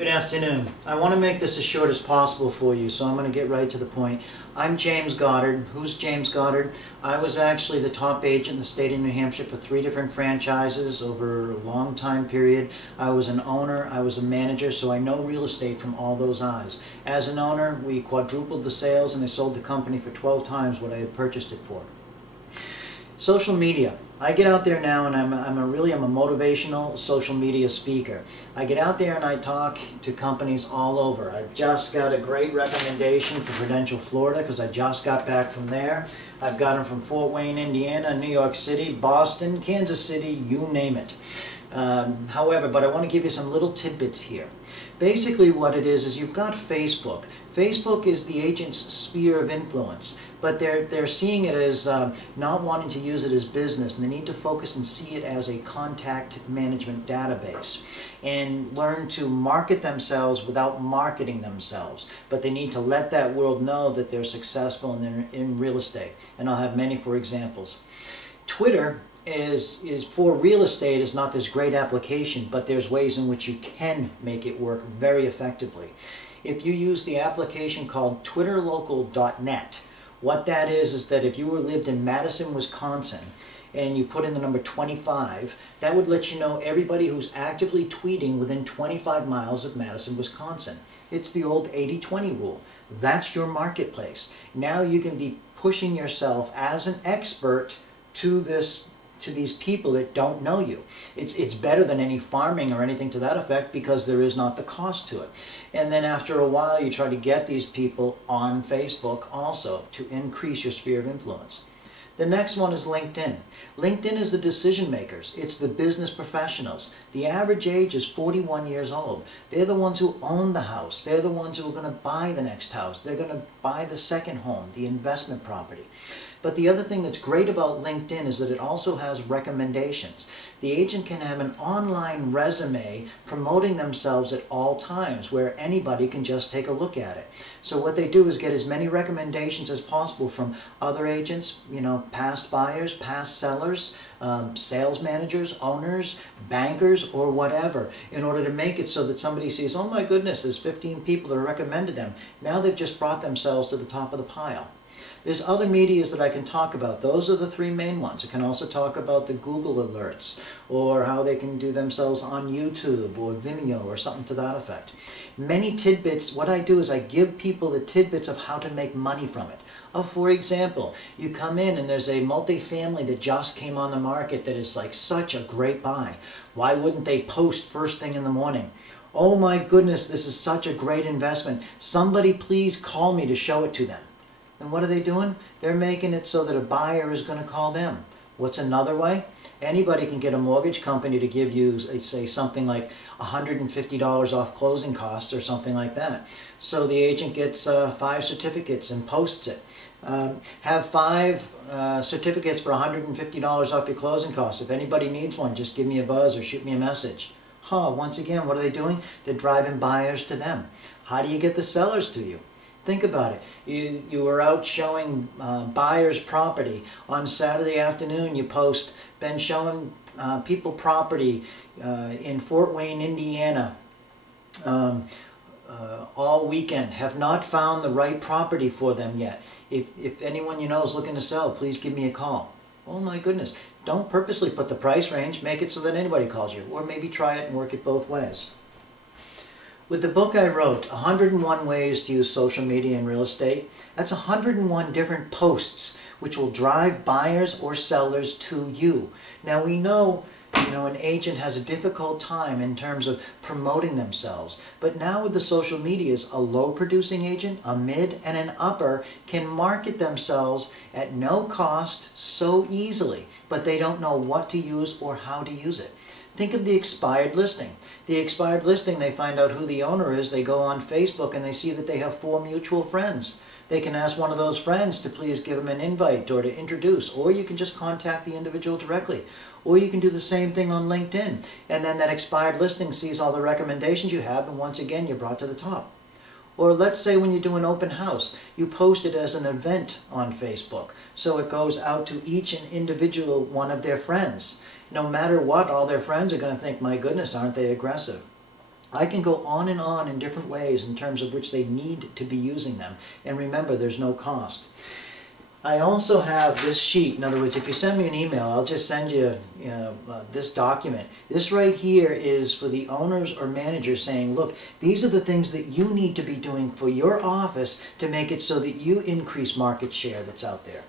Good afternoon. I want to make this as short as possible for you, so I'm going to get right to the point. I'm James Goddard. Who's James Goddard? I was actually the top agent in the state of New Hampshire for 3 different franchises over a long time period. I was an owner, I was a manager, so I know real estate from all those eyes. As an owner, we quadrupled the sales and I sold the company for 12 times what I had purchased it for. Social media. I get out there now and I'm a motivational social media speaker. I get out there and I talk to companies all over. I've just got a great recommendation for Prudential, Florida, because I just got back from there. I've got them from Fort Wayne, Indiana, New York City, Boston, Kansas City, you name it. However, but I want to give you some little tidbits here. Basically what it is you've got Facebook. Facebook is the agent's sphere of influence, but they're seeing it as not wanting to use it as business, and they need to focus and see it as a contact management database and learn to market themselves without marketing themselves. But they need to let that world know that they're successful in real estate, and I'll have many for examples. Twitter is for real estate is not this great application, but there's ways in which you can make it work very effectively. If you use the application called twitterlocal.net, what that is that if you lived in Madison, Wisconsin, and you put in the number 25, that would let you know everybody who's actively tweeting within 25 miles of Madison, Wisconsin. It's the old 80-20 rule. That's your marketplace. Now you can be pushing yourself as an expert to these people that don't know you. It's better than any farming or anything to that effect because there is not the cost to it. And then after a while you try to get these people on Facebook also to increase your sphere of influence. The next one is LinkedIn. LinkedIn is the decision makers. It's the business professionals. The average age is 41 years old. They're the ones who own the house. They're the ones who are going to buy the next house. They're going to buy the second home, the investment property. But the other thing that's great about LinkedIn is that it also has recommendations. The agent can have an online resume promoting themselves at all times where anybody can just take a look at it. So what they do is get as many recommendations as possible from other agents, past buyers, past sellers, sales managers, owners, bankers, or whatever, in order to make it so that somebody sees, oh my goodness, there's 15 people that recommended them. Now they've just brought themselves to the top of the pile. There's other medias that I can talk about. Those are the 3 main ones. I can also talk about the Google alerts, or how they can do themselves on YouTube or Vimeo or something to that effect. Many tidbits, what I do is I give people the tidbits of how to make money from it. For example, you come in and there's a multifamily that just came on the market that is like such a great buy. Why wouldn't they post first thing in the morning? Oh my goodness, this is such a great investment. Somebody please call me to show it to them. And what are they doing? They're making it so that a buyer is going to call them. What's another way? Anybody can get a mortgage company to give you, say, something like $150 off closing costs or something like that. So the agent gets 5 certificates and posts it. Have 5 certificates for $150 off your closing costs. If anybody needs one, just give me a buzz or shoot me a message. Once again, what are they doing? They're driving buyers to them. How do you get the sellers to you? Think about it. You were out showing buyers property. On Saturday afternoon you post, been showing people property in Fort Wayne, Indiana all weekend. Have not found the right property for them yet. If anyone you know is looking to sell, please give me a call. Oh my goodness. Don't purposely put the price range. Make it so that anybody calls you. Or maybe try it and work it both ways. With the book I wrote, 101 Ways to Use Social Media in Real Estate, that's 101 different posts which will drive buyers or sellers to you. Now we know, an agent has a difficult time in terms of promoting themselves, but now with the social medias, a low producing agent, a mid, and an upper can market themselves at no cost so easily, but they don't know what to use or how to use it. Think of the expired listing. The expired listing, they find out who the owner is, they go on Facebook and they see that they have 4 mutual friends. They can ask one of those friends to please give them an invite or to introduce, or you can just contact the individual directly. Or you can do the same thing on LinkedIn, and then that expired listing sees all the recommendations you have, and once again you're brought to the top. Or let's say when you do an open house, you post it as an event on Facebook, so it goes out to each and individual one of their friends. No matter what, all their friends are going to think, my goodness, aren't they aggressive? I can go on in different ways in terms of which they need to be using them. And remember, there's no cost. I also have this sheet. In other words, if you send me an email, I'll just send you, this document. This right here is for the owners or managers saying, look, these are the things that you need to be doing for your office to make it so that you increase market share that's out there.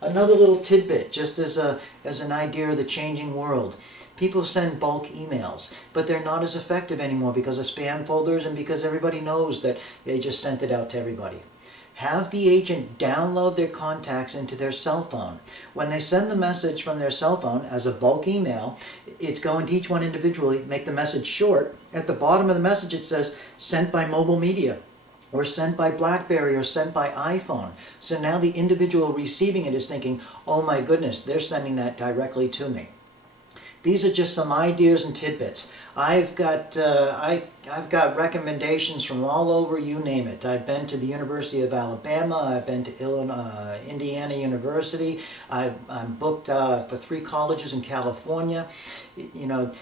Another little tidbit, just as an idea of the changing world. People send bulk emails, but they're not as effective anymore because of spam folders and because everybody knows that they just sent it out to everybody. Have the agent download their contacts into their cell phone. When they send the message from their cell phone as a bulk email, it's going to each one individually, make the message short. At the bottom of the message it says, sent by mobile media, or sent by BlackBerry, or sent by iPhone. So now the individual receiving it is thinking, oh my goodness, they're sending that directly to me. These are just some ideas and tidbits. I've got recommendations from all over, you name it. I've been to the University of Alabama. I've been to Indiana University. I'm booked for 3 colleges in California. You know,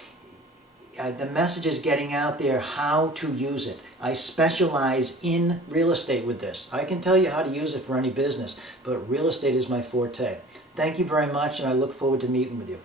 the message is getting out there how to use it. I specialize in real estate with this. I can tell you how to use it for any business, but real estate is my forte. Thank you very much, and I look forward to meeting with you.